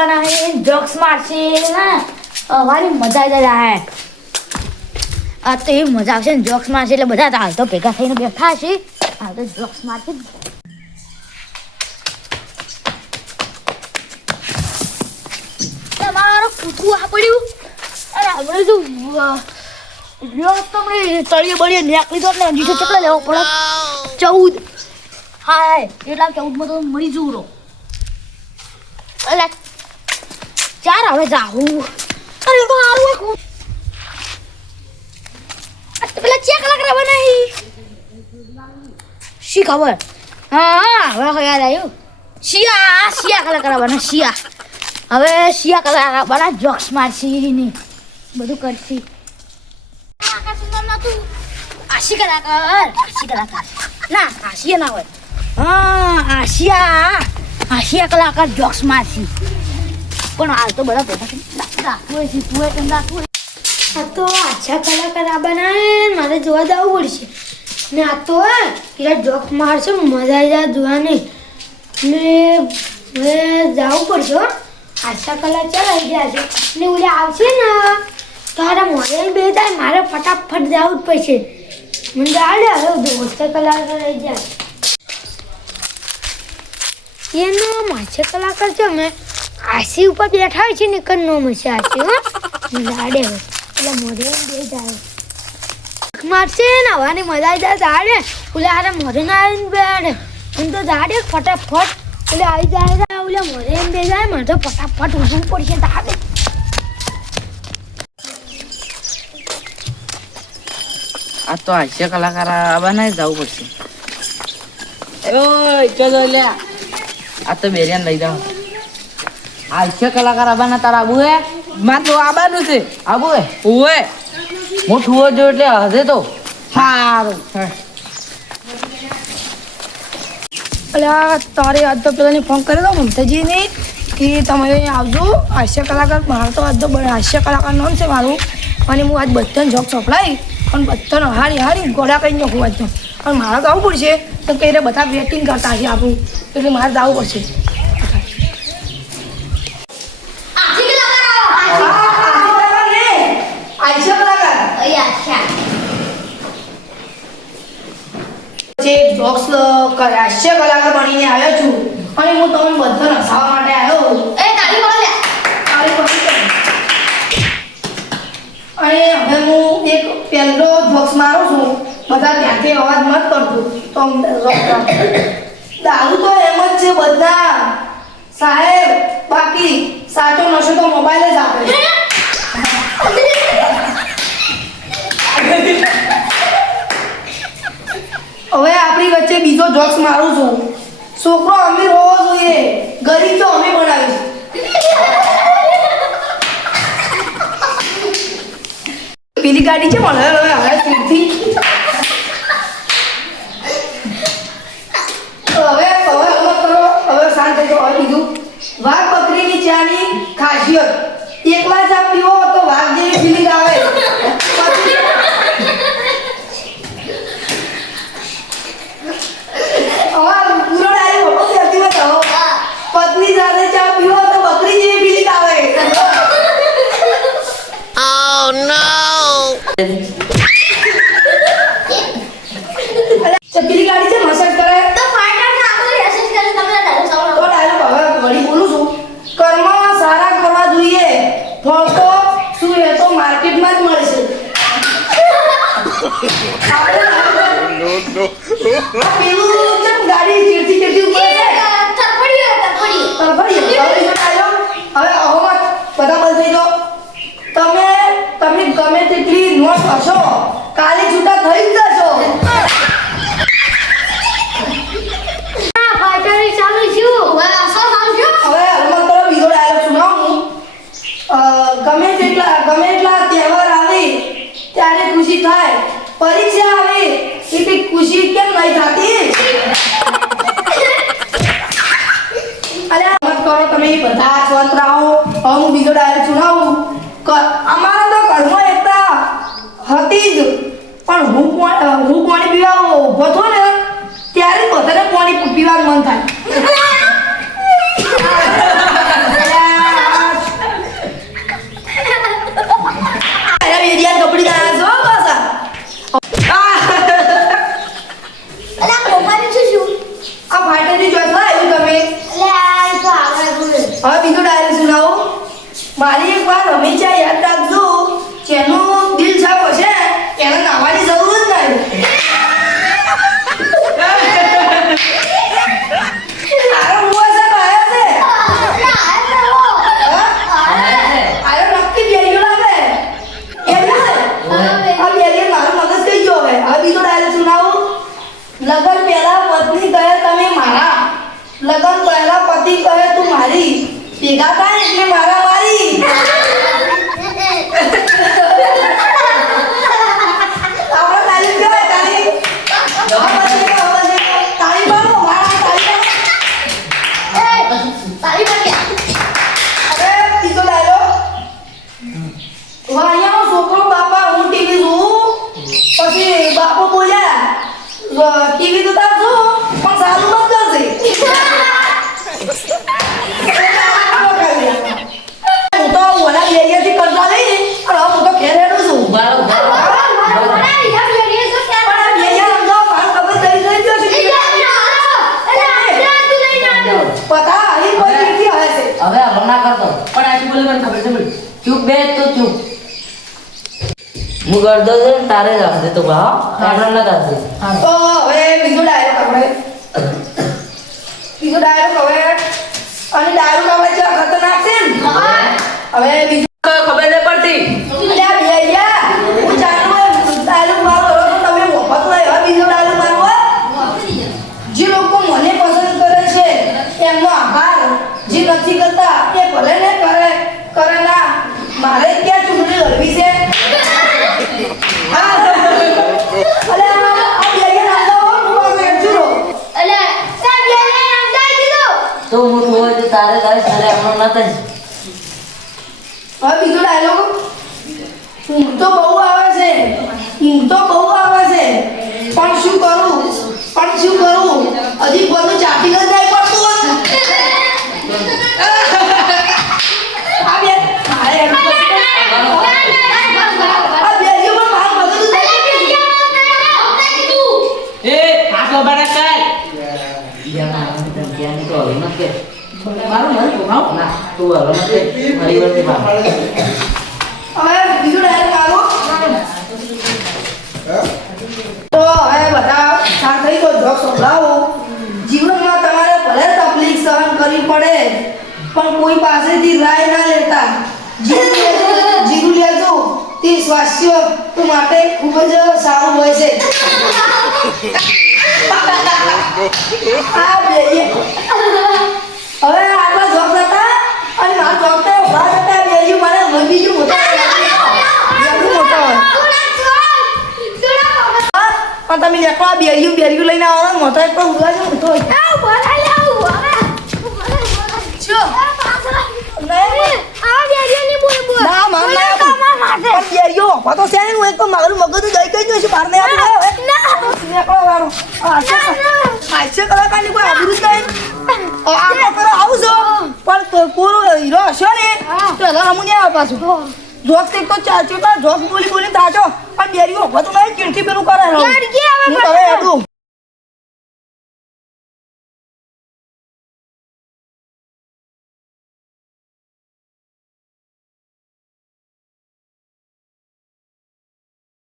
કરવાના હે જોક્સ મારશે ને વારી મજા આવી જાય આ તો એવી મજા આવશે ને જોક્સ મારશે એટલે બધા હાલ તો ભેગા થઈને બેઠા છે હાલ તો જોક્સ મારશે તમારો કૂતરું આ પડ્યું અરે આપણે જો તમને તળિયે બળીએ નીકળી દો એટલે નીચે કેટલા લેવો પડે 14 હા એટલા 14 માં તો મરી જવું રો એટલે 4 હવે જાઉં અરે તો હારું પેલા ચેક કલાક નહીં શી ખબર હા હવે યાદ આવ્યું શિયા કલાક કરવાના શિયા હવે શિયા કલાક બના જોક્સ મારશી ને બધું કરશી આશી કલાકાર ના આશિયા ના હોય હા આશિયા કલાકાર જોક્સ મારશી પણ હાલ તો બધા ભેગા રાખવું છે તું એ રાખવું આ તો આછા કલાકાર આ બનાવે મારે જોવા જવું પડશે ને આ તો પેલા જોક મારશે મજા આવી જાય જોવાની ને હવે જવું પડશે આછા કલાકાર ચાલ આવી ગયા છે ને ઓલે આવશે ને તારા મોડે બે જાય મારે ફટાફટ જવું જ પડશે મને જાડે હવે દોસ્ત કલાકાર આવી જાય એનો માછે કલાકાર છે મેં આશી ઉપર બેઠા હોય છે ને કર નો મશે આશી હો જાડે હોય એટલે મોઢે બે જાય મારશે ને હવાની મજા આવી જાય જાડે ઓલે હારે મોઢે ના આવીને બેડે એમ તો જાડે ફટાફટ ઓલે આવી જાય ઓલે મોઢે એમ બે જાય મને તો ફટાફટ ઊભું પડશે જાડે આ તો હાસ્ય કલાકાર બનાવી જવું પડશે ઓય ચલો લે આ તો બેરિયાન લઈ જાવ હાસ્ય કલાકાર આબાના તારા આબુ હે માર તો આબાનું છે આબુ હે ઓએ મોઠું હો જો એટલે હશે તો સારું અલ્યા તારે આજ તો પેલાને ફોન કર્યો હતો મમતાજીને કે તમે અહીં આવજો હાસ્ય કલાકાર મારો તો આજ તો હાસ્ય કલાકાર નામ છે મારું અને હું આજ બધાને જોક ચોપડાવી પણ બધાને હારી ગોળા કરી નાખું આજ તો પણ મારે તો આવવું પડશે તો કે એ બધા વેટિંગ કરતા છે આપણું એટલે મારે જવું પડશે હાસ્ય કલાકાર બનીને આવ્યો છું અને હું તમને બધાને હસાવવા માટે આવ્યો તાળી અને હવે હું એક પહેલો જોક્સ મારું છું બધા ત્યાંથી અવાજ મત કરતું તો દારૂ તો એમ જ છે બધા સાહેબ બાકી સાચો નશો તો મોબાઈલ જ આપે હવે આપણી વચ્ચે બીજો જોક્સ મારું છું છોકરો અમીર હોવો જોઈએ ગરીબ તો અમે બનાવીશું પેલી ગાડી છે મળે હવે સ્પીડથી હવે શાંત થઈ જાઓ હવે કીધું વાઘ બકરીની ચાની ખાસિયત એકલા ચા પીવો તો વાઘ જેવી ફીલિંગ આવે પત્ની સાથે ચા પીવો તો બકરી જેવી ફીલિંગ આવે Oh no! પેલી ગાડી છે મસાજ કરે તો ફાઈટર ને આપણે મેસેજ કરીને તમને ડાયરેક્ટ સાઉન્ડ તો ડાયરેક્ટ હવે વળી બોલું છું કર્મ સારા કરવા જોઈએ ફળ તો શું એ તો માર્કેટમાં જ મળશે પેલું ચમ ગાડી ચીડતી ઉપર છે તરફડી હવે અહોમત બધા બંધ થઈ જાઓ તમે ગમે તેટલી નોટ હશો કાલે છૂટા થઈ જ જશો હવે હનુમાન તરફ બીજો ડાયલોગ સુનાવું ગમે એટલા તહેવાર આવે ત્યારે ખુશી થાય પરીક્ષા આવે એટલે ખુશી કેમ નહીં થતી અલ્યા મત કરો તમે બધા સ્વત રહો હવે હું બીજો ડાયલોગ સુનાવું અમારા તો ઘરમાં એકતા હતી જ પણ હું પાણી પીવા ઊભો થયો ને ત્યારે બધાને પાણી પીવાનું મન થાય હવે બીજો ડાયલોગ સુનાવો. મારી એક વાત હંમેશા યાદ રાખજો, જેનું દિલ સાફ હશે એને નાવાની જરૂર જ નહીં. આરો મુવા સાહેબ આયા છે. આયો નક્કી બેરીઓ લાગે. એવું છે? આ બેરીએ મારો મગજ કઈ ગયો હવે. હવે બીજો ડાયલોગ સુનાવો. લગન પહેલા પત્ની કહે તમે મારા, લગન પહેલા પતિ કહે તું મારી, ભેગા થાય એટલે મારા મારી. આપણો તાળી કહેવાય, તાળી. તાળી પાડો, મારા તાળી. હવે ત્રીજો ડાયલોગ. વાણિયાનો છોકરો બાપા હું ટીવી જોઉં. પછી બાપો બોલ્યા ટીવી જોતા છો પણ સારું મત કરજે. હું તો ઓલા બેરિયાથી કરતા લઈને અને હવે હું તો ઘેર હેડું છું. ઉભા રહો. પણ આ બેરિયા સમજાવો, મારો ખબર થઈ ગયો છે. પતા અહીં કોઈ રીતથી હશે. હવે હવે ના કરતો પણ આથી બોલે મને ખબર છે. બોલ ચૂપ બે તો ચૂપ. હું કરતો છે ને તારે જ આવશે તો ભાવ આપણે ના કરશે. તો હવે બીજો ડાયલોગ આપણે બીજો ડાયલોગ હવે અને ડાયલોગ આપણે કેવા ખતરનાક છે ને. હવે બીજો ખબર નહીં પડતી. અલ્યા ભૈયા હું ચાલુ ડાયલોગ મારો હવે તો તમે વખત નહીં. હવે બીજો ડાયલોગ મારો જે લોકો મને પસંદ કરે છે એમનો આભાર, જે નથી કરતા એ ભલે ને કરે ના, મારે ક્યાં ચૂંટણી લડવી છે. હા અલ્યા આ ભૈયા નામ હું પાસે ચૂરો. તો મોટું હોય તો તારે ગાય તારે એમનો ના થાય. હવે બીજો ડાયલોગ. ઊંઘ તો બહુ આવે છે, ઊંઘ તો બહુ આવે છે, પણ શું કરું હજી બધું ચાટી જ નહીં પડતું હોત. આ બે મારે એમ આ બેરીઓ પણ મારું મગજ જ એ આટલો બડા કર યાર ધમકીયાની તો હવે મત કે મારું મન ભાવ ના તું હવે મત કે મારી વર્તી ભાવ. હવે બીજો ડાયલોગ આવો. તો હવે બધા શાંત થઈ ગયો. જોક સંભળાવો. જીવનમાં તમારે ભલે તકલીફ સહન કરવી પડે પણ કોઈ પાસેથી રાય ના લેતા. જીરું લેજો તે સ્વાસ્થ્ય માટે ખૂબ જ સારું હોય છે. આ બેરીએ હવે આટલા જોક હતા અને મારા જોક તો ઉભા હતા. બેરીઓ મારે બીજું મોટા મોટા હોય. પણ તમે એકલા બેરીયું લઈને આવો ને મોટો એક પણ ઉડવા જો મોટો હોય. ના માર ના આપું. પણ બેરીઓ ઉભા તો છે ને, હું એક તો મારું મગજ દઈ કઈ ગયું છે બહાર નહીં આપું. એકલો વાળો હાસ્ય કલાકારની કોઈ આબરૂ જ નહીં. આ કરો આવું છો પણ પૂરો હીરો હશો ને તો એલા હમું નહીં આવે પાછું. જોક એક તો ચાચો જોક બોલી થાચો પણ બેરીઓ ઉભા તો નહીં ચીડથી પેલું કરે. હું હવે